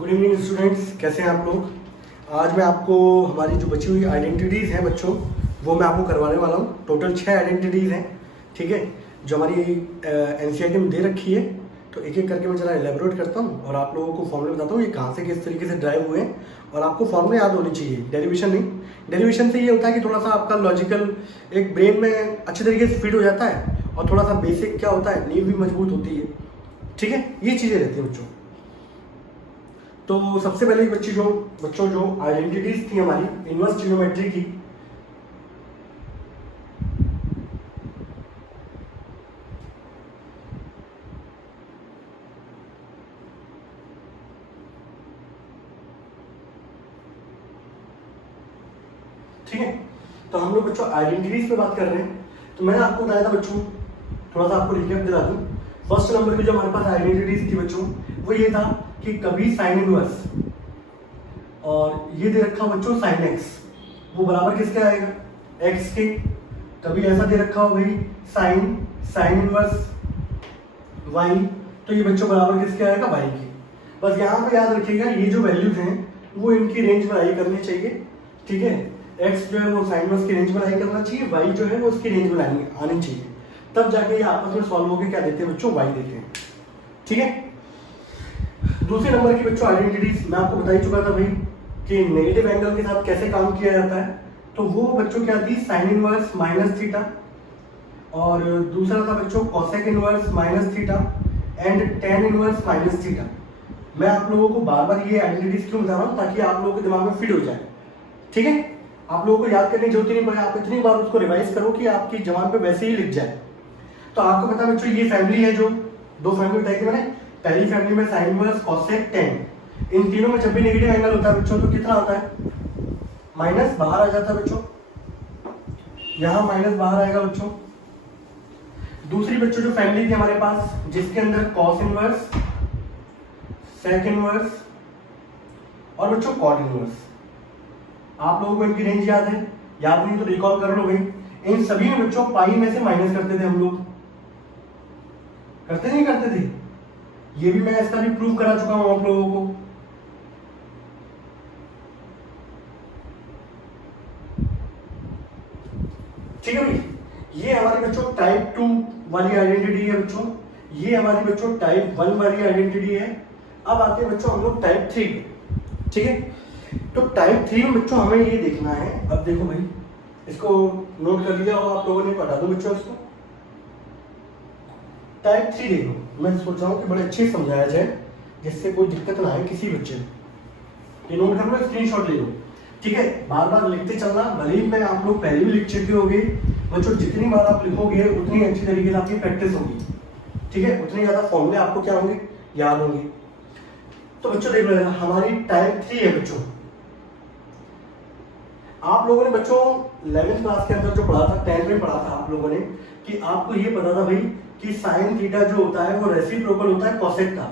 Good evening students, कैसे हैं आप लोग। आज मैं आपको हमारी जो बची हुई आइडेंटिटीज़ हैं बच्चों, वो मैं आपको करवाने वाला हूँ। टोटल 6 आइडेंटिटीज़ हैं, ठीक है, जो हमारी एनसीईआरटी में दे रखी है। तो एक एक करके मैं जरा एलेबोरेट करता हूँ और आप लोगों को फॉर्मूले बताता हूँ ये कहाँ से किस तरीके से ड्राइव हुए हैं। और आपको फॉर्मूले याद होनी चाहिए, डेरिवेशन नहीं। डेरिवेशन से ये होता है कि थोड़ा सा आपका लॉजिकल एक ब्रेन में अच्छे तरीके से फिट हो जाता है और थोड़ा सा बेसिक क्या होता है, नींव भी मजबूत होती है, ठीक है। ये चीज़ें रहती हैं बच्चों। तो सबसे पहले बच्चों जो आइडेंटिटीज थी हमारी इनवर्स ट्रिग्नोमेट्री की, ठीक है। तो हम लोग बच्चों आइडेंटिटीज पे बात कर रहे हैं। तो मैंने आपको बताया था बच्चों, थोड़ा सा आपको रिकैप दिला दूं। फर्स्ट नंबर की जो हमारे पास आइडेंटिटीज थी बच्चों, वो ये था कि कभी साइन इनवर्स, और ये दे रखा बच्चों साइन एक्स, वो बराबर किसके आएगा, एक्स के। कभी ऐसा दे रखा हो भाई साइन इनवर्स वाई, तो ये बच्चों बराबर किसके आएगा, वाई के। बस यहाँ पे याद रखिएगा ये जो वैल्यूज हैं वो इनकी रेंज में आई करनी चाहिए, ठीक है। एक्स जो है वो साइन इनवर्स की रेंज में आई करना चाहिए, वाई जो है वो उसकी रेंज में आनी चाहिए। तब जाके ये आपस में सॉल्व होकर क्या देते हैं बच्चों, वाई देते हैं, ठीक है। दूसरे नंबर की बच्चों आइडेंटिटीज मैं आपको बता ही चुका था भाई कि नेगेटिव एंगल के साथ कैसे काम किया जाता है। तो वो बच्चों क्या थी, साइन इनवर्स माइनस थीटा, और दूसरा था बच्चों cosec inverse minus theta and tan inverse minus theta. मैं आप लोगों को बार बार ये आइडेंटिटीज क्यों बता रहा हूँ, ताकि आप लोगों के दिमाग में फिट हो जाए, ठीक है। आप लोगों को याद करने की जरूरत नहीं पड़े, आप इतनी बार उसको रिवाइज करो कि आपकी जबान पे वैसे ही लिख जाए। तो आपको पता है बच्चों ये फैमिली है, जो दो फैमिली बताई थी मैंने। पहली फैमिली में साइन इनवर्स कॉसेक टेन, इन तीनों में जब भी नेगेटिव एंगल होता है बच्चों तो कितना होता है, माइनस बाहर आ जाता है बच्चों, यहां माइनस बाहर आएगा बच्चों। दूसरी बच्चों जो फैमिली थी हमारे पास, जिसके अंदर कॉस इनवर्स, सेक इनवर्स और बच्चों कॉट इनवर्स। आप लोगों को इनकी रेंज याद है, याद नहीं तो रिकॉल कर लो भाई। इन सभी में बच्चों पाई में से माइनस करते थे हम लोग, करते नहीं करते थे, ये भी मैं इसका भी प्रूव करा चुका हूं आप लोगों को। ठीक है भाई, ये हमारी बच्चों टाइप 2 वाली आइडेंटिटी है बच्चों, ये हमारी बच्चों टाइप 1 वाली आइडेंटिटी है। अब आते हैं बच्चों हम लोग टाइप 3 पे, ठीक है। तो टाइप 3 में बच्चों हमें ये देखना है, अब देखो भाई इसको नोट कर लिया होगा आप लोगों ने, बता दो बच्चों इसको। टाइप 3 देखो, मैं सोच रहा हूँ कि बड़े अच्छे से समझाया जाए जिससे कोई दिक्कत ना आए किसी बच्चे को। ये नोट कर लो, स्क्रीनशॉट ले लो, ठीक है। बार बार लिखते चलना, भले ही मैं आप लोग पहले भी लिख चुके होंगे बच्चों, जितनी बार आप लिखोगे उतनी अच्छी तरीके से आपकी प्रैक्टिस होगी, ठीक है। उतने ज्यादा फॉर्मूले आपको क्या होंगे, याद होंगे। तो बच्चों देख लो हमारी टाइप 3 है बच्चों। आप लोगों ने बच्चों 11th क्लास के अंदर जो पढ़ा था, 10th में पढ़ा था आप लोगों ने, कि आपको ये पता था भाई कि साइन थीटा जो होता है वो रेसिप्रोकल होता है कॉसेक का,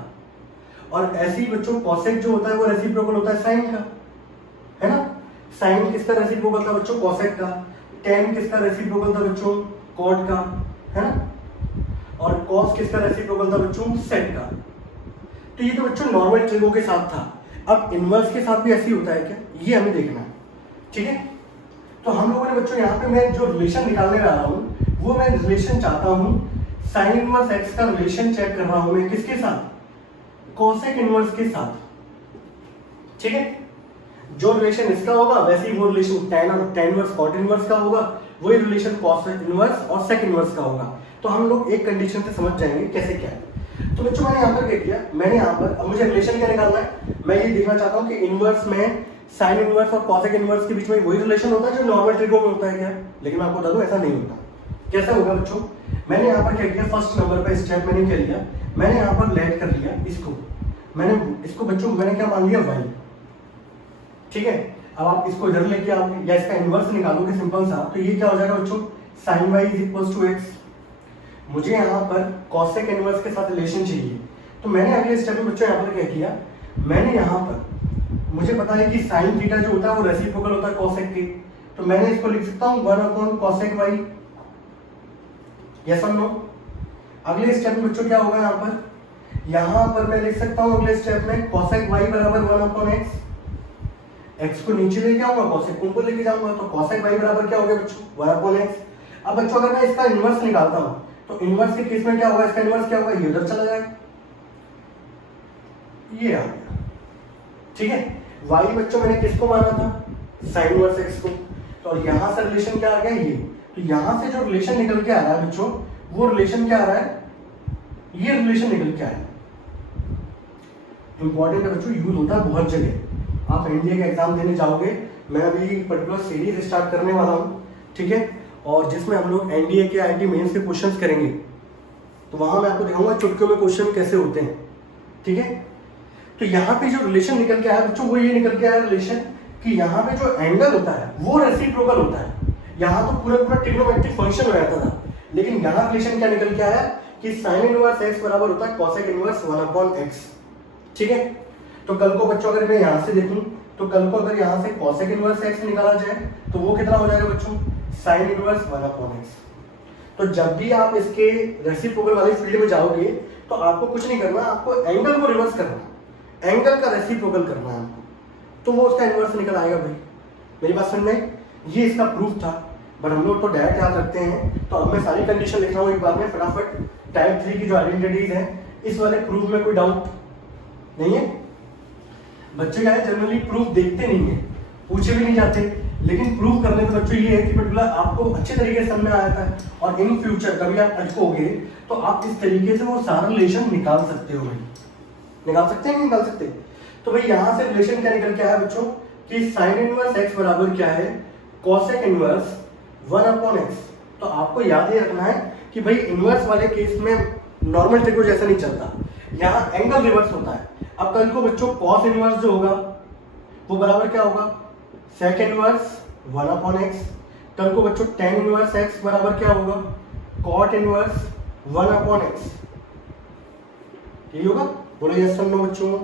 और ऐसे ही बच्चों कॉसेक जो होता है वो रेसिप्रोकल होता है साइन का, है ना। साइन किसका रेसिप्रोकल था बच्चों, कॉसेक का। टेन किसका रेसिप्रोकल था बच्चों, कॉट का, है ना। और कॉस किसका रेसिप्रोकल था बच्चों, सेक का। तो ये तो बच्चों नॉर्मल ट्रिगो के साथ था। अब इनवर्स के साथ भी ऐसे ही होता है क्या, ये हमें देखना है, ठीक है। तो हम लोगों ने बच्चों यहाँ पे मैं जो रिलेशन निकालने जा रहा हूँ, वो मैं रिलेशन चाहता हूँ साइन इनवर्स एक्स का रिलेशन चेक कर रहा हूँ मैं किसके साथ, कॉसेक इनवर्स के साथ, ठीक है। जो रिलेशन इसका होगा वैसे ही वो रिलेशन टेन और टेन इनवर्स कॉट इनवर्स का होगा, वही रिलेशन कॉस इनवर्स और सेक इनवर्स का होगा। तो हम लोग एक कंडीशन से समझ जाएंगे कैसे क्या है। तो बच्चों मैंने यहाँ पर क्या किया, मैंने यहाँ पर, अब मुझे रिलेशन क्या निकालना है, मैं ये देखना चाहता हूँ कि इनवर्स में साइन इनवर्स और कॉसेक इनवर्स के बीच में वही रिलेशन होता है जो नॉर्मल ट्रिगो में होता है क्या। लेकिन मैं आपको बता दूं ऐसा नहीं होता। कैसा होगा बच्चों, मैंने यहाँ पर क्या किया, फर्स्ट नंबर पर स्टेप मैंने क्या लिया, मैंने यहाँ पर लेट कर लिया इसको, मैंने इसको बच्चों मैंने क्या मान लिया, वाई, ठीक है। अब आप इसको इधर लेके आओगे या इसका इनवर्स निकालोगे सिंपल सा, तो ये क्या हो जाएगा बच्चों, sine y is equal to x. मुझे यहाँ पर कॉसेक इनवर्स के साथ रिलेशन चाहिए, तो मैंने अगले स्टेप में बच्चों यहाँ पर क्या किया, मैंने यहाँ पर, मुझे पता है कि साइन थीटा जो होता है वो रेसिप्रोकल होता है कॉसेक के, तो मैंने इसको लिख सकता हूँ 1/cosec वाई, यस और नो। अगले स्टेप में बच्चों क्या होगा यहाँ पर, यहाँ पर मैं लिख सकता हूँ अगले स्टेप में cosec y बराबर 1/x, x को नीचे लेके आऊंगा, cosec को ऊपर लेके जाऊंगा, तो cosec y बराबर क्या हो गया बच्चों 1/x। अब बच्चों अगर मैं इसका इनवर्स निकालता हूँ तो इनवर्स के केस में क्या होगा, इसका इनवर्स क्या होगा, ये उधर चला जाएगा, ये आ गया, ठीक है। y बच्चों मैंने किसको माना था, sin इनवर्स x को, तो यहाँ से रिलेशन क्या आ गया ये, तो यहाँ से जो रिलेशन निकल के आ रहा है बच्चों, वो रिलेशन क्या आ रहा है, ये रिलेशन निकल के आया। इंपॉर्टेंट है बच्चों, यूज होता है बहुत जगह। आप एनडीए का एग्जाम देने जाओगे, मैं अभी पर्टिकुलर सीरीज स्टार्ट करने वाला हूँ, ठीक है, और जिसमें हम लोग एनडीए के आईआईटी मेंस के क्वेश्चंस करेंगे, तो वहां मैं आपको दिखाऊंगा चुटकियों में क्वेश्चन कैसे होते हैं, ठीक है। तो यहाँ पे जो रिलेशन निकल के आया बच्चों, वो ये निकल के आया रिलेशन कि यहाँ पे जो एंगल होता है वो रेसिप्रोकल होता है। यहाँ तो पूरा पूरा ट्रिग्नोमेट्रिक फंक्शन हो जाता था, लेकिन यहाँ रिलेशन क्या निकल के आया कि sin इनवर्स x बराबर होता है cosec इनवर्स 1/x, ठीक है। तो कल को बच्चों अगर मैं यहाँ से देखूं, तो कल को अगर यहाँ से cosec इनवर्स x निकाला जाए तो वो कितना हो जाएगा बच्चों, sin इनवर्स 1/x। तो जब भी आप इसके रेसिप्रोकल वाले फील्ड में जाओगे तो आपको कुछ नहीं करना, आपको एंगल को रिवर्स करना, एंगल का रेसिप्रोकल करना है आपको, तो वो उसका इनवर्स निकल आएगा भाई। मेरी बात समझ में, ये इसका प्रूफ था, बट हम लोग तो डायरेक्ट याद रखते हैं। तो अब मैं सारी कंडीशन लिख रहा हूँ एक बार में फटाफट। टाइप 3 की जो आइडेंटिटीज हैं, इस वाले प्रूफ में कोई डाउट नहीं है। बच्चे क्या है, जनरली प्रूफ देखते नहीं है, पूछे भी नहीं जाते, लेकिन प्रूफ करने का बच्चों ये है कि पर्टिकुलर आपको अच्छे तरीके से समझ में आया था, और इन फ्यूचर कभी आप अटकोगे तो आप इस तरीके से वो सारा रिलेशन निकाल सकते हो भाई। निकाल सकते हैं नहीं निकाल सकते। तो भाई यहाँ से रिलेशन क्या निकल के आया बच्चों कि sin इनवर्स x बराबर क्या है, cosec इनवर्स 1/x। तो आपको याद ही रखना है कि भाई इनवर्स वाले केस में नॉर्मल ट्रिको जैसा नहीं चलता, यहाँ एंगल रिवर्स होता है। अब कल को बच्चों cos इनवर्स जो होगा वो बराबर क्या होगा, sec इनवर्स 1/x। कल को बच्चों tan इनवर्स x बराबर क्या होगा, cot इनवर्स 1/x। यही होगा, बोलो यस नो बच्चों।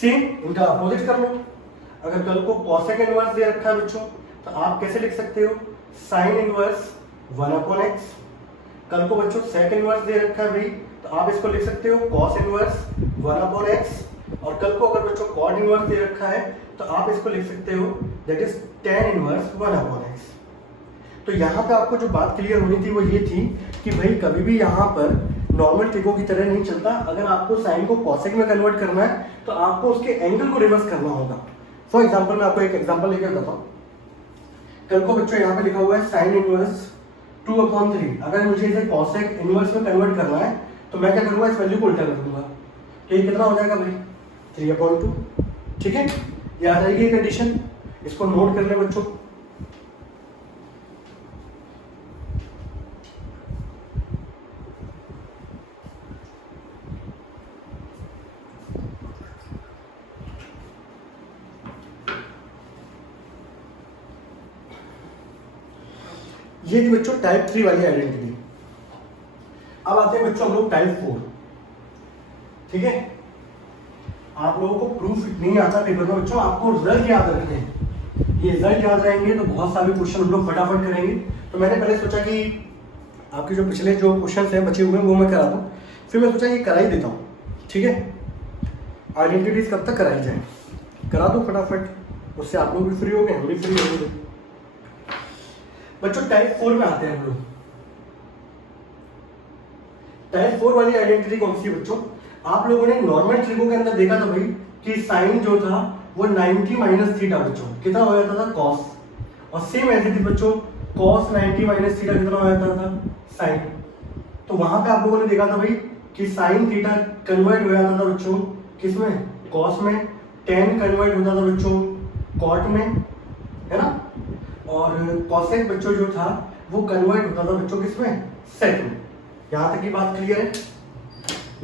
सेम इनका अपोजिट कर लो। अगर कल को cosec इनवर्स दे रखा है बच्चों, तो आप कैसे लिख सकते हो, sin इनवर्स 1/x। कल को बच्चों sec इनवर्स दे रखा है भाई, तो आप इसको लिख सकते हो cos इनवर्स 1/x। और कल को अगर बच्चों cot इनवर्स दे रखा है, तो आप इसको लिख सकते हो that is tan inverse 1/x। तो यहाँ पे आपको जो बात क्लियर होनी थी वो ये थी कि भाई कभी भी यहाँ पर नॉर्मल ट्रिको की तरह नहीं चलता। अगर आपको साइन को cosec में कन्वर्ट करना है तो आपको उसके एंगल को रिवर्स करना होगा। फॉर एग्जांपल मैं आपको एक एग्जांपल लेकर बताता हूँ। कल को बच्चों यहाँ पे लिखा हुआ है sin इनवर्स 2/3। अगर मुझे इसे cosec इनवर्स में कन्वर्ट करना है तो मैं क्या करूँगा, इस वैल्यू को उल्टा कर दूंगा, तो ये कितना हो जाएगा भाई 3/2। ठीक है, ये आ जाएगी कंडीशन, इसको नोट कर ले बच्चों। ये थी बच्चों टाइप 3 वाली आइडेंटिटी। अब आते हैं बच्चों हम लोग टाइप 4। ठीक है, आप लोगों को प्रूफ नहीं आता पेपर में बच्चों, आपको रिजल्ट याद रखने हैं। ये रिजल्ट याद रहेंगे तो बहुत सारे क्वेश्चन हम लोग फटाफट करेंगे। तो मैंने पहले सोचा कि आपके जो पिछले जो क्वेश्चन हैं बचे हुए हैं वो मैं करा दूं, फिर मैं सोचा ये करा ही देता हूँ। ठीक है, आइडेंटिटीज कब तक कराई जाए, करा दो फटाफट, उससे आप लोग भी फ्री हो गए, हम भी फ्री हो गए। बच्चों टाइप 4 में आते हैं हम लोग। टाइप 4 वाली आइडेंटिटी कौन सी बच्चों, आप लोगों ने नॉर्मल ट्रिको के अंदर देखा था भाई कि साइन जो था वो 90 माइनस थीटा बच्चों कितना हो जाता था कॉस, और सेम ऐसे थी बच्चों कॉस 90 माइनस थीटा कितना हो जाता था साइन। तो वहां पे आप लोगों ने देखा था भाई कि साइन थीटा कन्वर्ट हो जाता था बच्चों किसमें, कॉस में, टेन कन्वर्ट होता था बच्चों कॉट में, है ना, और कॉसेक बच्चों जो था वो कन्वर्ट होता था बच्चों किसमें, सेक में। यहाँ तक की बात क्लियर है।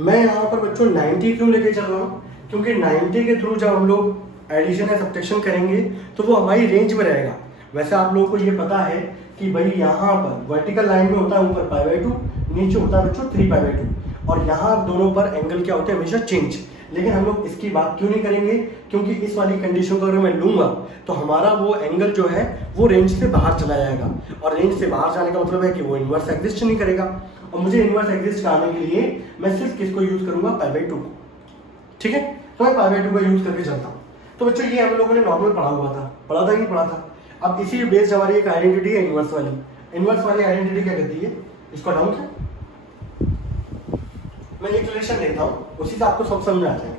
मैं यहाँ पर बच्चों 90 क्यों लेके चल रहा हूँ, क्योंकि 90 के थ्रू जब हम लोग एडिशन या सब्ट्रैक्शन करेंगे तो वो हमारी रेंज में रहेगा। वैसे आप लोगों को ये पता है कि भाई यहाँ पर वर्टिकल लाइन में होता है ऊपर π/2, नीचे होता है बच्चों 3π/2, और यहाँ दोनों पर एंगल क्या होते हैं हमेशा चेंज। लेकिन हम लोग इसकी बात क्यों नहीं करेंगे, क्योंकि इस वाली कंडीशन को अगर मैं लूंगा तो हमारा वो एंगल जो है वो रेंज से बाहर चला जाएगा, और रेंज से बाहर जाने का मतलब है कि वो इनवर्स एग्जिस्ट नहीं करेगा। और मुझे इनवर्स एग्जिस्ट कराने के लिए मैं सिर्फ किसको यूज करूंगा, पाई बाई 2 को। ठीक है, तो मैं पाई बाई 2 का यूज करके चलता हूँ। तो बच्चों ये हम लोगों ने नॉर्मल पढ़ा हुआ था, पढ़ा था कि नहीं पढ़ा था। अब इसी बेस्ड हमारी एक आइडेंटिटी है इनवर्स वाली। इनवर्स वाली आइडेंटिटी क्या कहती है, इसको हटाऊं क्या, मैं एक रिलेशन लेता हूँ, उसी से आपको सब समझ आ जाएगा।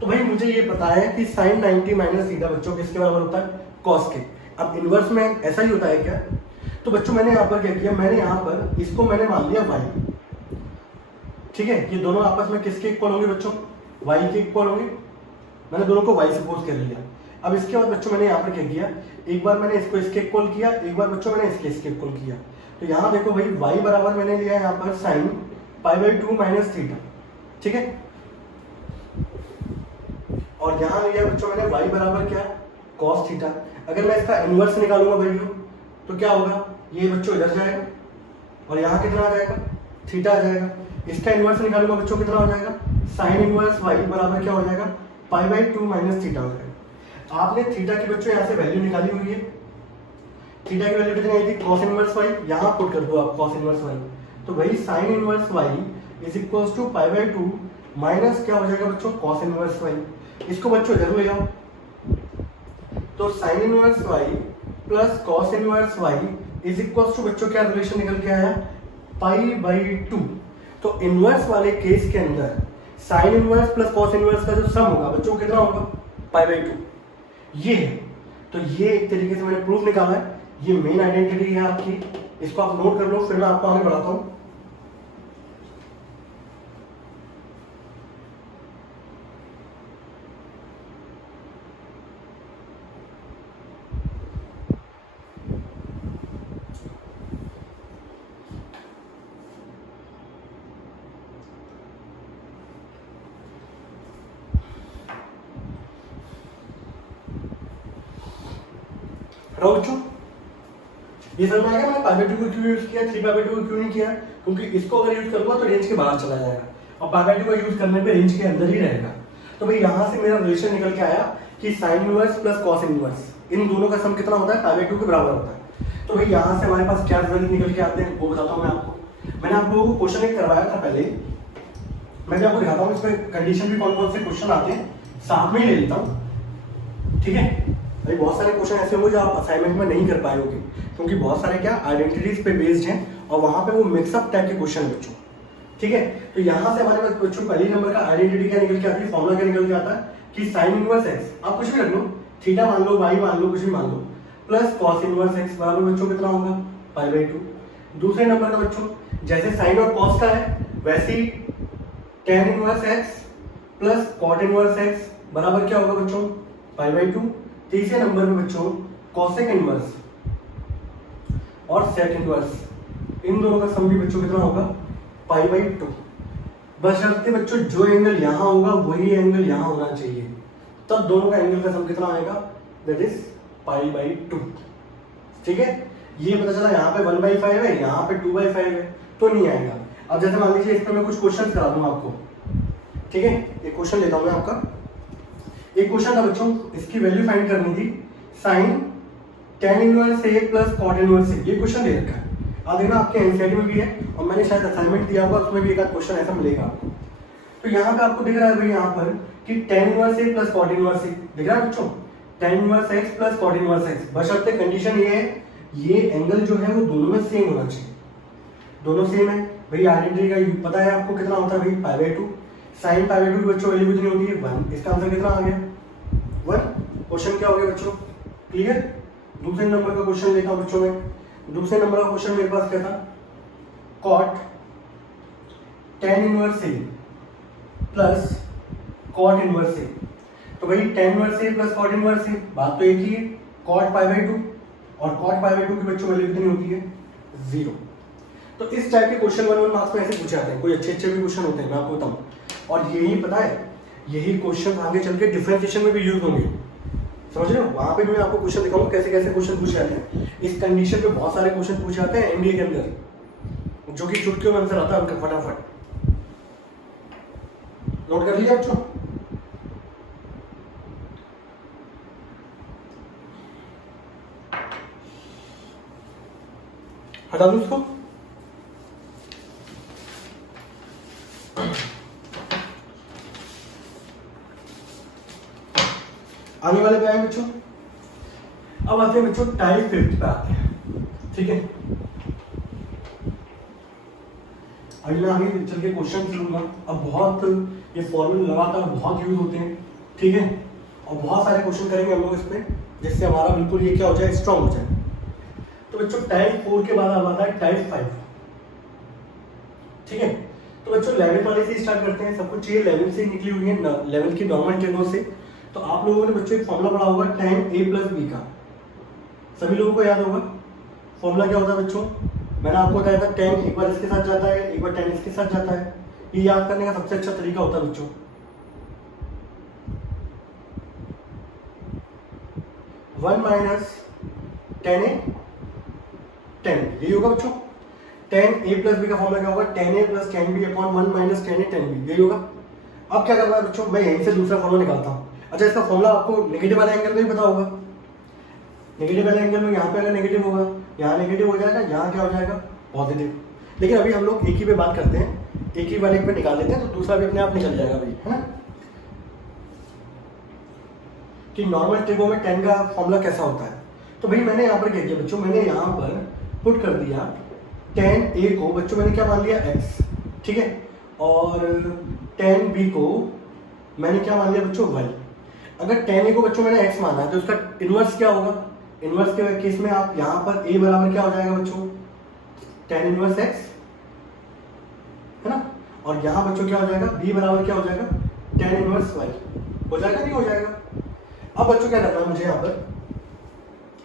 तो भाई मुझे ये पता है कि साइन 90 माइनस थीटा बच्चों किसके बराबर होता है, कॉस के। अब इनवर्स में ऐसा ही होता है क्या, तो बच्चों मैंने यहाँ पर क्या किया, मैंने यहाँ पर इसको मैंने मान लिया y। ठीक है, ये दोनों आपस में किसके इक्वल होंगे बच्चों, y के इक्वल होंगे। मैंने दोनों को y सपोज कर लिया। अब इसके बाद बच्चों मैंने यहाँ पर क्या किया, एक बार मैंने इसको इसके इक्वल किया, एक बार बच्चों मैंने इसके इक्वल किया। तो यहाँ देखो भाई y बराबर मैंने लिया यहाँ पर sine pi by 2 minus theta. ठीक है, और यहाँ लिया बच्चों मैंने y बराबर क्या, cos थीटा। अगर मैं इसका इनवर्स निकालूंगा वैल्यू तो क्या होगा, ये बच्चों इधर जाएगा और यहाँ कितना आ जाएगा, थीटा आ जाएगा। इसका इनवर्स निकालूंगा बच्चों कितना हो जाएगा, साइन इनवर्स y बराबर क्या हो जाएगा, पाई बाई 2 माइनस थीटा हो जाएगा। आपने थीटा की बच्चों यहाँ से वैल्यू निकाली हुई है, थीटा की वैल्यू कितनी आई थी, cos इनवर्स y, यहाँ पुट कर दो आप cos इनवर्स y। तो भाई sine inverse y is equals to pi by 2 minus क्या हो जाएगा बच्चों, cos इनवर्स y। इसको बच्चों इधर ले जाओ, तो sine inverse y plus cos inverse y is equals to बच्चों क्या रिलेशन निकल के आया, पाई बाई 2। तो इनवर्स वाले केस के अंदर sine inverse plus cos inverse का जो सम होगा बच्चों कितना होगा, पाई बाई 2। ये है, तो ये एक तरीके से मैंने प्रूफ निकाला है, ये मेन आइडेंटिटी है आपकी। इसको आप नोट कर लो, फिर मैं आपको आगे बढ़ाता हूँ। बच्चों ये समझ में आ गया मैंने पाई बाई 2 को क्यों यूज किया, 3 पाई बाई 2 को क्यों नहीं किया, क्योंकि इसको अगर यूज करूंगा तो रेंज के बाहर चला जाएगा और पाई बाई 2 का यूज करने पे रेंज के अंदर ही रहेगा। तो भाई यहाँ से मेरा रिलेशन निकल के आया कि sine inverse plus cos inverse इन दोनों का सम कितना होता है, पाई बाई 2 के बराबर होता है। तो भाई यहाँ से हमारे पास क्या रिजल्ट निकल के आते हैं वो बताता हूँ मैं आपको। मैंने आप लोगों को क्वेश्चन एक करवाया था पहले, मैं भी आपको दिखाता हूँ इसमें कंडीशन भी कौन कौन से क्वेश्चन आते हैं, साथ में ही ले लेता हूँ। ठीक है भाई, बहुत सारे क्वेश्चन ऐसे होंगे जो आप असाइनमेंट में नहीं कर पाए होंगे, क्योंकि बहुत सारे क्या आइडेंटिटीज पे बेस्ड हैं और वहां पे वो मिक्सअप टाइप के क्वेश्चन बच्चों। ठीक है, तो यहाँ से हमारे पास बच्चों पहले नंबर का आइडेंटिटी क्या निकल के आती है, फॉर्मूला क्या निकल के आता है कि साइन इनवर्स एक्स, आप कुछ भी रख लो, थीटा मान लो, वाई मान लो, कुछ भी मान लो, प्लस कॉस इनवर्स एक्स बराबर बच्चों कितना होगा, पाई बाई 2। दूसरे नंबर का बच्चों जैसे साइन और कॉस का है वैसे ही tan inverse x plus cot inverse x बराबर क्या होगा बच्चों, पाई बाई 2। तीसरे नंबर में बच्चों कॉसेक इनवर्स और सेक इनवर्स, इन दोनों का सम भी बच्चों कितना होगा, पाई बाई 2। बशर्ते बच्चों जो एंगल यहाँ होगा वही एंगल यहाँ होना चाहिए, तब दोनों का एंगल का सम कितना आएगा, दैट इज पाई बाई 2। ठीक है, ये पता चला यहाँ पे 1/5 है, यहाँ पे 2/5 है, तो नहीं आएगा। अब जैसे मान लीजिए इस पर मैं कुछ क्वेश्चन करा दूँ आपको। ठीक है, एक क्वेश्चन लेता हूँ मैं आपका। एक क्वेश्चन था बच्चों, इसकी वैल्यू फाइंड करनी थी, sign ten inverse A plus cot inverse ए, ये क्वेश्चन दे रखा है। आप देखना आपके एनसीईआरटी में भी है और मैंने शायद असाइनमेंट दिया होगा, उसमें भी एक आध क्वेश्चन ऐसा मिलेगा आपको। तो यहाँ पे आपको दिख रहा है भाई यहाँ पर कि tan inverse A plus cot inverse A दिख रहा है बच्चों, tan inverse x plus cot inverse x, बशर्ते कंडीशन ये है ये एंगल जो है वो दोनों में सेम होना चाहिए। दोनों सेम है भाई, आइडेंटिटी का पता है आपको कितना होता है भाई, पाई बाई 2। साइन पाई बाई 2 की बच्चों वैल्यू कितनी होती है, 1। इसका आंसर कितना आ गया, 1। क्वेश्चन क्या हो गया बच्चों, क्लियर। दूसरे नंबर का क्वेश्चन लेता हूं बच्चों में। दूसरे नंबर का क्वेश्चन मेरे पास क्या था, cot ten inverse A plus cot inverse ए। तो भाई ten inverse A plus cot inverse ए, बात तो एक ही है, कॉट पाई बाई 2 और कॉट पाई बाई 2 की बच्चों वैल्यू कितनी होती है, 0। तो इस टाइप के क्वेश्चन 1 मार्क्स में ऐसे पूछे जाते हैं, कोई अच्छे अच्छे भी क्वेश्चन होते हैं, मैं आपको बताऊं। और यही पता है, यही क्वेश्चन आगे चल के डिफरेंशिएशन में भी यूज होंगे, समझ रहे हो। वहां पे भी मैं आपको क्वेश्चन दिखाऊंगा कैसे कैसे क्वेश्चन पूछे जाते हैं। इस कंडीशन पे बहुत सारे क्वेश्चन पूछे जाते हैं एमबीए के अंदर, जो कि चुटकियों में आंसर आता है उनका फटाफट। नोट कर लिया बच्चों, हटा दूं इसको। आने वाले पे आए बच्चों। अब आते हैं बच्चों टाइप 5 पे आते हैं, ठीक है। अभी मैं आगे चल के क्वेश्चन लूंगा। अब बहुत ये फॉर्मूले लगातार बहुत यूज होते हैं, ठीक है, और बहुत सारे क्वेश्चन करेंगे हम लोग इस पे, जिससे हमारा बिल्कुल ये क्या हो जाए, स्ट्रॉन्ग हो जाए। तो बच्चों टाइप 4 के बाद अब आता है टाइप 5, ठीक है। तो बच्चों लेवल वाले से स्टार्ट करते हैं। सब कुछ ये लेवल से निकली हुई है, लेवल की नॉर्मल टेबल से। तो आप लोगों ने बच्चों एक फॉर्मूला पढ़ा होगा tan a प्लस बी का, सभी लोगों को याद होगा। फॉर्मूला क्या होता है बच्चों, मैंने आपको बताया था tan एक बार इसके साथ जाता है, एक बार tan इसके साथ जाता है। ये याद करने का सबसे अच्छा तरीका होता है बच्चों, one minus tan a tan, यही होगा बच्चों। tan a प्लस बी का फॉर्मूला क्या होगा, tan a plus tan b upon 1 minus tan a tan b, यही होगा। अब क्या करना है बच्चों, मैं यहीं से दूसरा फॉर्मूला निकालता हूँ। अच्छा, इसका फॉर्मूला आपको नेगेटिव वाले एंगल में भी पता होगा। नेगेटिव वाले एंगल में यहाँ पे अगर नेगेटिव होगा, यहाँ नेगेटिव हो जाएगा, यहाँ क्या हो जाएगा, पॉजिटिव। लेकिन अभी हम लोग एक ही पे बात करते हैं, एक ही वाले पे निकाल देते हैं, तो दूसरा भी अपने आप निकल जाएगा भाई, है ना। कि नॉर्मल ट्रिगो में tan का फॉर्मूला कैसा होता है। तो भाई मैंने यहाँ पर क्या किया बच्चों, मैंने यहाँ पर पुट कर दिया tan a को बच्चों मैंने क्या मान लिया, x, ठीक है, और tan b को मैंने क्या मान लिया बच्चों, y। अगर tan a को बच्चों मैंने x माना है तो उसका इनवर्स क्या होगा, इनवर्स के केस में आप यहाँ पर a बराबर क्या हो जाएगा बच्चों, tan इनवर्स x, है ना। और यहाँ बच्चों क्या हो जाएगा, b बराबर क्या हो जाएगा, tan इनवर्स y। हो जाएगा नहीं हो जाएगा। अब बच्चों क्या करना है मुझे यहाँ पर,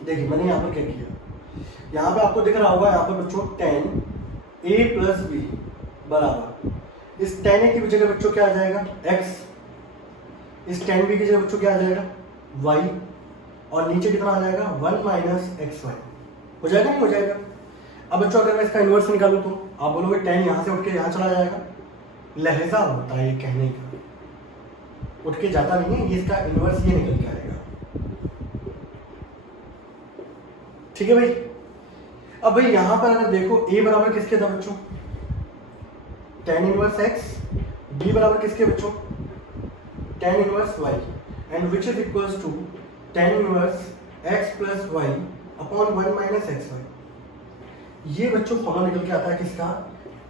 देखिए मैंने यहाँ पर क्या किया, यहाँ पे आपको दिख रहा होगा, यहाँ पर बच्चों tan a प्लस बी बराबर, इस tan a की जगह बच्चों क्या आ जाएगा, x, इस tan b की जगह बच्चों क्या आ जाएगा, y, और नीचे कितना आ जाएगा, 1 माइनस एक्स वाई। हो जाएगा नहीं हो जाएगा। अब बच्चों अगर मैं इसका इन्वर्स निकालूं तो आप बोलोगे tan यहाँ से उठ के यहाँ चला जाएगा, लहजा होता है ये कहने का, उठ के जाता नहीं है, ये इसका इन्वर्स ये निकल के आएगा, ठीक है भाई। अब भाई यहाँ पर अगर देखो a बराबर किसके था बच्चों, tan इनवर्स x, b बराबर किसके बच्चों, tan inverse y, and which is equals to tan inverse x plus y upon 1 minus x y. ये बच्चों फॉर्मूला निकल के आता है किसका,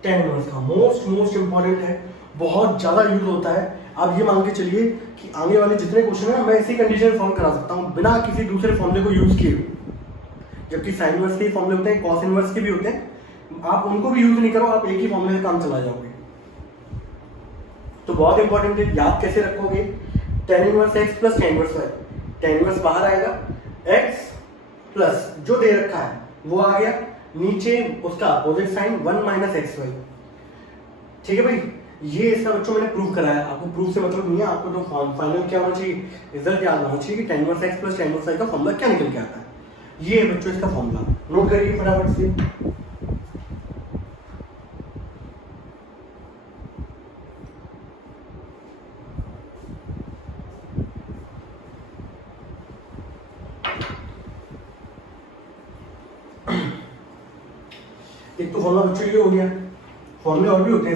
tan इनवर्स का। मोस्ट इंपॉर्टेंट है, बहुत ज्यादा यूज होता है। आप ये मान के चलिए कि आगे वाले जितने क्वेश्चन है मैं इसी कंडीशन फॉर्म करा सकता हूँ बिना किसी दूसरे फॉर्मूले को यूज किए, जबकि साइन इनवर्स के फॉर्मूले होते हैं, कॉस इनवर्स के भी होते हैं, आप उनको भी यूज नहीं करो, आप एक ही फॉर्मूले से काम चला जाओगे। तो बहुत इंपॉर्टेंट है, याद कैसे रखोगे, tan inverse x plus tan inverse y, tan inverse बाहर आएगा, x प्लस जो दे रखा है वो आ गया, नीचे उसका opposite sine 1 minus x y, ठीक है भाई। ये इसका बच्चों मैंने प्रूव कराया, आपको प्रूफ से मतलब नहीं है, आपको तो फाइनल क्या होना चाहिए, रिजल्ट याद होना चाहिए कि tan inverse x plus tan inverse y का फॉर्मूला क्या निकल के आता है। ये है बच्चों इसका फॉर्मूला, नोट करिए फटाफट से। एक तो फॉर्मूला बच्चों ये हो गया, फॉर्मूले और भी होते हैं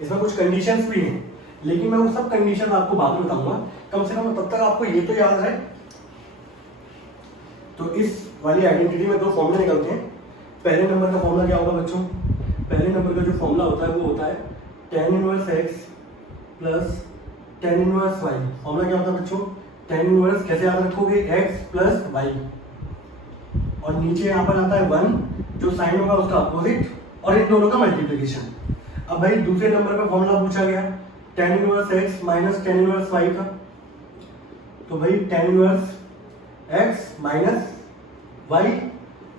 इसमें कुछ कंडीशंस भी हैं, लेकिन मैं वो सब कंडीशन आपको बाद में बताऊंगा। कम से कम तब तक आपको ये तो याद है। तो इस वाली आइडेंटिटी में दो फॉर्मूले निकलते हैं। पहले नंबर का फॉर्मूला क्या होगा बच्चों, पहले नंबर का जो फॉर्मूला होता है वो होता है tan inverse x plus tan inverse y। Formula क्या होता है बच्चों, tan इनवर्स कैसे याद रखोगे, x प्लस y, और नीचे यहाँ पर आता है 1, जो साइन होगा उसका अपोजिट, और इन दोनों का मल्टीप्लिकेशन। अब भाई दूसरे नंबर पे फॉर्मूला पूछा गया tan inverse x minus tan inverse y का, तो भाई tan inverse x minus y,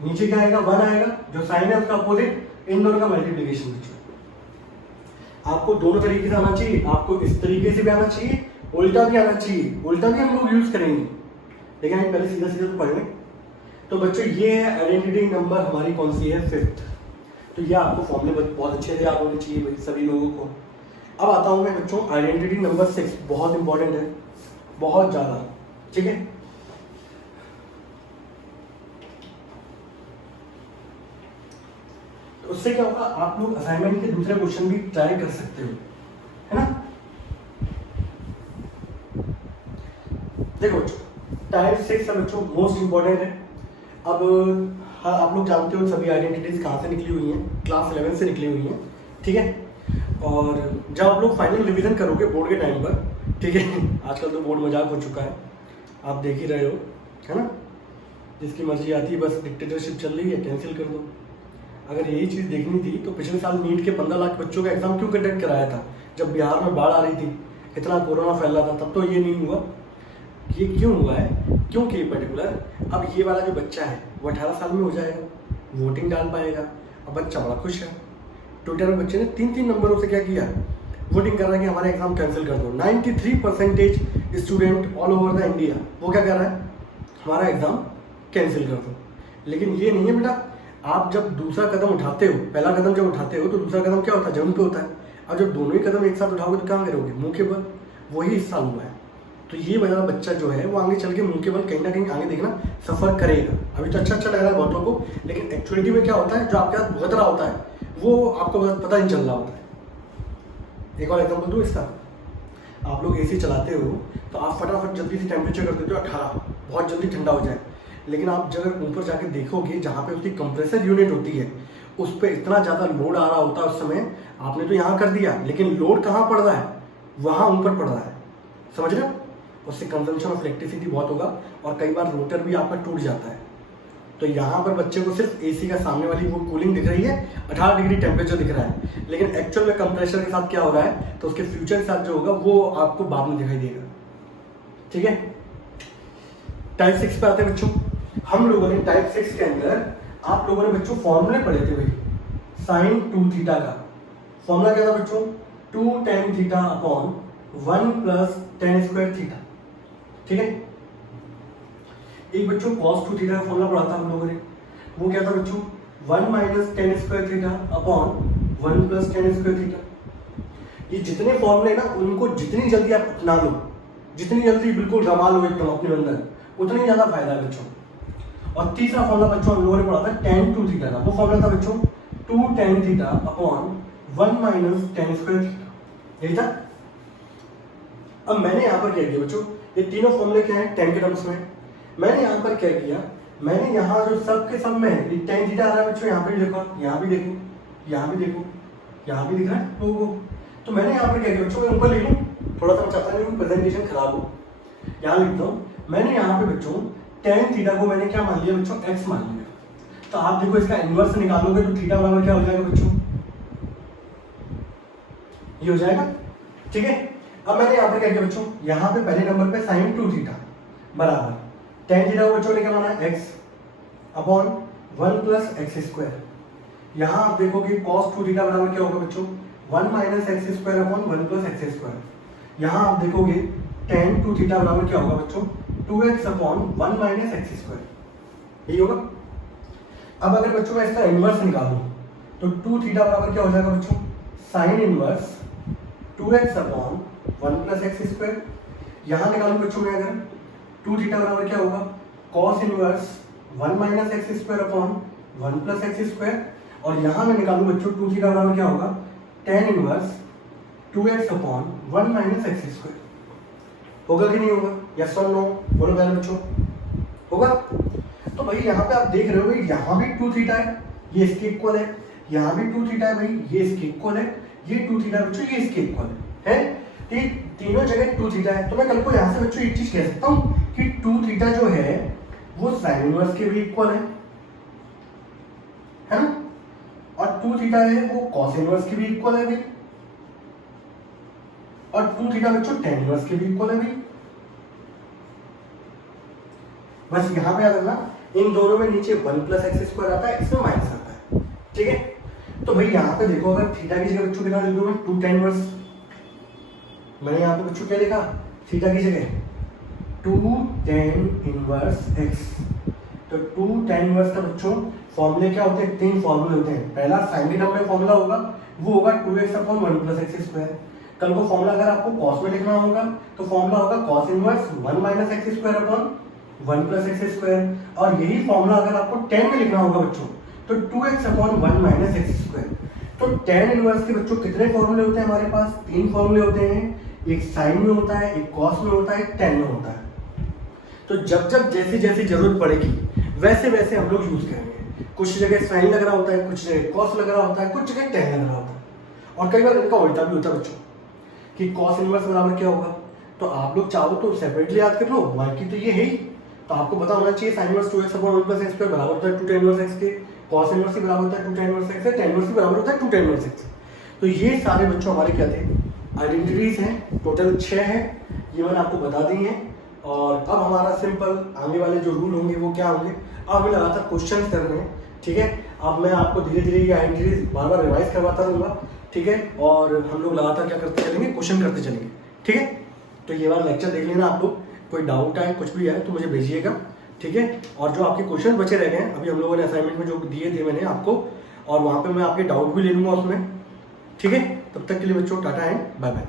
नीचे क्या आएगा, 1 आएगा, जो साइन है उसका अपोजिट, इन दोनों का मल्टीप्लिकेशन। आपको दोनों तरीके से आना चाहिए, आपको इस तरीके से भी आना चाहिए, उल्टा भी आना चाहिए, उल्टा भी हम लोग यूज करेंगे, लेकिन हम पहले सीधा सीधा तो पढ़ लें। तो बच्चों ये है आइडेंटिटी नंबर हमारी कौन सी है, 5th। तो ये आपको फॉर्मूले बहुत अच्छे से याद होने चाहिए भाई सभी लोगों को। अब आता हूँ मैं बच्चों आइडेंटिटी नंबर 6, बहुत इंपॉर्टेंट है, बहुत ज़्यादा, ठीक है। तो उससे क्या होगा, आप लोग असाइनमेंट के दूसरे क्वेश्चन भी ट्राई कर सकते हो, देखो बच्चों, टाइप 6 है बच्चों, मोस्ट इंपॉर्टेंट है। अब हाँ, आप लोग जानते हो सभी आइडेंटिटीज कहाँ से निकली हुई हैं, क्लास 11 से निकली हुई हैं, ठीक है। और जब आप लोग फाइनल रिवीजन करोगे बोर्ड के टाइम पर, ठीक है, आजकल तो बोर्ड मजाक हो चुका है, आप देख ही रहे हो, है ना, जिसकी मर्जी आती है बस डिक्टेटरशिप चल रही है, कैंसिल कर दो। अगर यही चीज़ देखनी थी तो पिछले साल नीट के 15 लाख बच्चों का एग्जाम क्यों कंडक्ट कराया था, जब बिहार में बाढ़ आ रही थी, इतना कोरोना फैल रहा था, तब तो ये नहीं हुआ। ये क्यों हुआ है, क्योंकि पर्टिकुलर अब ये वाला जो बच्चा है वो 18 साल में हो जाएगा, वोटिंग डाल पाएगा। अब बच्चा बड़ा खुश है, ट्विटर में बच्चे ने 3-3 नंबरों से क्या किया, वोटिंग कर रहा है कि हमारा एग्जाम कैंसिल कर दो। 93% student all over the India वो क्या कर रहा है, हमारा एग्जाम कैंसिल कर दो। लेकिन ये नहीं है बेटा, आप जब दूसरा कदम उठाते हो, पहला कदम जब उठाते हो तो दूसरा कदम क्या होता है, जमीन पे होता है। अब जब दोनों ही कदम एक साथ उठाओगे तो कहाँ करोगे, मुंह के बल। वही इस साल हुआ है। तो ये वाला बच्चा जो है वो आगे चल के मुंह के बल कहीं ना कहीं आगे देखना सफर करेगा। अभी तो अच्छा लग रहा है बहुतों को, लेकिन एक्चुअलिटी में क्या होता है, जो आपके साथ भुगत रहा होता है वो आपको पता नहीं चल रहा होता है। एक और एग्जाम्पल दूँ इसका, आप लोग एसी चलाते हो तो आप फटाफट जल्दी से टेम्परेचर कर देते हो 18, बहुत जल्दी ठंडा हो जाए। लेकिन आप जब ऊपर जाके देखोगे जहाँ पे उसकी कंप्रेसर यूनिट होती है, उस पर इतना ज़्यादा लोड आ रहा होता है उस समय, आपने तो यहाँ कर दिया लेकिन लोड कहाँ पड़ रहा है, वहाँ ऊपर पड़ रहा है, समझ रहे हो। उससे कंजम्पशन ऑफ इलेक्ट्रिसिटी बहुत होगा और कई बार रोटर भी आपका टूट जाता है। तो यहाँ पर बच्चे को सिर्फ एसी का सामने वाली वो कूलिंग दिख रही है, 18 डिग्री टेम्परेचर दिख रहा है, लेकिन एक्चुअल में कंप्रेसर के साथ क्या हो रहा है, तो उसके फ्यूचर के साथ जो होगा वो आपको बाद में दिखाई देगा, ठीक है। टाइप 6 पे आते हैं बच्चों। हम लोगों ने टाइप 6 के अंदर, आप लोगों ने बच्चों फॉर्मूले पढ़े थे भाई, साइन 2 थीटा का फॉर्मूला क्या था बच्चों, 2 tan theta upon 1 plus tan square theta, ठीक है। एक बच्चों cos 2 थीटा का फॉर्मूला पढ़ा था हम लोगों ने, वो क्या था बच्चों, 1 minus tan square theta upon 1 plus tan square theta. ये जितने फॉर्मूले ना, उनको जितनी जल्दी आप अपना लो, जितनी जल्दी बिल्कुल रमा लो एकदम अपने अंदर, उतना ज्यादा फायदा है बच्चों। और तीसरा फॉर्मूला बच्चों हम लोगों ने पढ़ा था tan 2 थीटा का, वो फॉर्मूला था बच्चों 2 tan theta upon 1 minus tan square theta, यही था। अब मैंने यहाँ पर क्या किया बच्चों, ये तीनों फॉर्मूले क्या है tan के टर्म्स में, मैंने यहाँ पर क्या किया, मैंने यहाँ जो सब के सब में tan थीटा आ रहा है बच्चों, यहाँ पे देखो, यहाँ भी देखो, यहाँ भी देखो, यहाँ भी दिख रहा है लोगों को। तो मैंने यहाँ पर क्या किया बच्चों, मैं ऊपर लिख लूँ, थोड़ा सा मैं चाहता नहीं प्रेजेंटेशन खराब हो, यहाँ लिखता हूँ। मैंने यहाँ पे बच्चों tan थीटा को मैंने क्या मान लिया बच्चों, x मान लिया। तो आप देखो इसका इनवर्स निकालोगे तो थीटा बराबर क्या हो जाएगा बच्चों, ये हो जाएगा, ठीक है। अब मैंने यहाँ पे क्या किया बच्चों, यहाँ पे पहले नंबर पे साइन 2 थीटा बराबर tan थीटा को बच्चों ने क्या माना, x upon 1 plus x square. यहाँ आप देखोगे cos 2 थीटा बराबर क्या होगा बच्चों, 1 minus x square upon 1 plus x square. यहाँ आप देखोगे tan 2 थीटा बराबर क्या होगा बच्चों, 2x upon 1 minus x square, यही होगा। अब अगर बच्चों मैं इसका इनवर्स निकालूं तो 2 थीटा बराबर क्या हो जाएगा बच्चों, sine inverse 2x upon 1 plus x square. यहाँ निकालूं बच्चों मैं अगर 2 थीटा बराबर क्या होगा, cos inverse 1 minus x square upon 1 plus x square. और यहाँ मैं निकालूं बच्चों 2 थीटा बराबर क्या होगा, tan inverse 2x upon 1 minus x square. होगा कि नहीं होगा, यस और नो बोलो पहले बच्चों, होगा। तो भाई यहाँ पे आप देख रहे हो भाई, यहाँ भी 2 थीटा है, ये इसके इक्वल है, यहाँ भी 2 थीटा है भाई, ये इसके इक्वल है, ये 2 थीटा बच्चों ये इसके इक्वल है, तो तीनों जगह 2 थीटा है। तो मैं कल को यहाँ से बच्चों एक चीज कह सकता हूँ कि 2 थीटा जो है वो साइन इनवर्स के भी इक्वल है ना, और 2 थीटा है वो कॉस इनवर्स के भी इक्वल है भाई, और 2 थीटा बच्चों tan इनवर्स के भी इक्वल है भाई। बस यहाँ पे याद रखना, इन दोनों में नीचे 1 प्लस एक्स स्क्वायर आता है, इसमें माइनस आता है, ठीक है। तो भाई यहाँ पे देखो, अगर थीटा की जगह बच्चों कितना लिख दूं मैं, 2 tan इनवर्स। मैंने यहाँ पे बच्चों क्या लिखा, थीटा की जगह 2 tan इनवर्स x। तो 2 tan इनवर्स का बच्चों फॉर्मूले क्या होते हैं, 3 फॉर्मूले होते हैं। पहला साइन के टर्म में फॉर्मूला होगा, वो होगा 2x upon 1 plus x square. कल को फॉर्मूला अगर आपको कॉस में लिखना होगा तो फॉर्मूला होगा cos inverse 1 minus x square upon 1 plus x square. और यही फॉर्मूला अगर आपको tan में लिखना होगा बच्चों तो 2x upon 1 minus x square. तो tan इनवर्स के बच्चों कितने फॉर्मूले होते हैं हमारे पास, 3 फॉर्मूले होते हैं, एक साइन में होता है, एक कॉस में होता है, एक tan में होता है। तो जब जब जैसी जैसी जरूरत पड़ेगी वैसे वैसे हम लोग यूज करेंगे। कुछ जगह साइन लग रहा होता है, कुछ जगह कॉस लग रहा होता है, कुछ जगह टेन लग रहा होता है, और कई बार इनका उल्टा भी होता है बच्चों कि कॉस इनवर्स बराबर क्या होगा। तो आप लोग चाहो तो सेपरेटली याद कर लो, बाकी तो ये है ही। तो आपको पता होना चाहिए sine inverse 2x upon 1 plus x बराबर होता है 2 tan इनवर्स x के, कॉस इनवर्स बराबर होता है 2 tan इनवर्स x है, tan इनवर्स बराबर होता है 2 tan इनवर्स x। तो ये सारे बच्चों हमारे क्या थे, आइडेंटिटीज हैं, टोटल 6 हैं, ये मैंने आपको बता दी हैं। और अब हमारा सिंपल आगे वाले जो रूल होंगे वो क्या होंगे, अब हमें लगातार क्वेश्चन करने हैं, ठीक है। अब मैं आपको धीरे धीरे ये आइडेंटिटीज बार बार रिवाइज करवाता रहूँगा, ठीक है, और हम लोग लगातार क्या करते चलेंगे, क्वेश्चन करते चलेंगे, ठीक है। तो ये वाला लेक्चर देख लेना आप लोग, कोई डाउट आए कुछ भी आए तो मुझे भेजिएगा, ठीक है। और जो आपके क्वेश्चन बचे रह गए हैं अभी हम लोगों ने असाइनमेंट में जो दिए थे मैंने आपको, और वहाँ पे मैं आपके डाउट भी ले लूँगा उसमें, ठीक है। तब तक के लिए बच्चों टाटा एंड बाय बाय।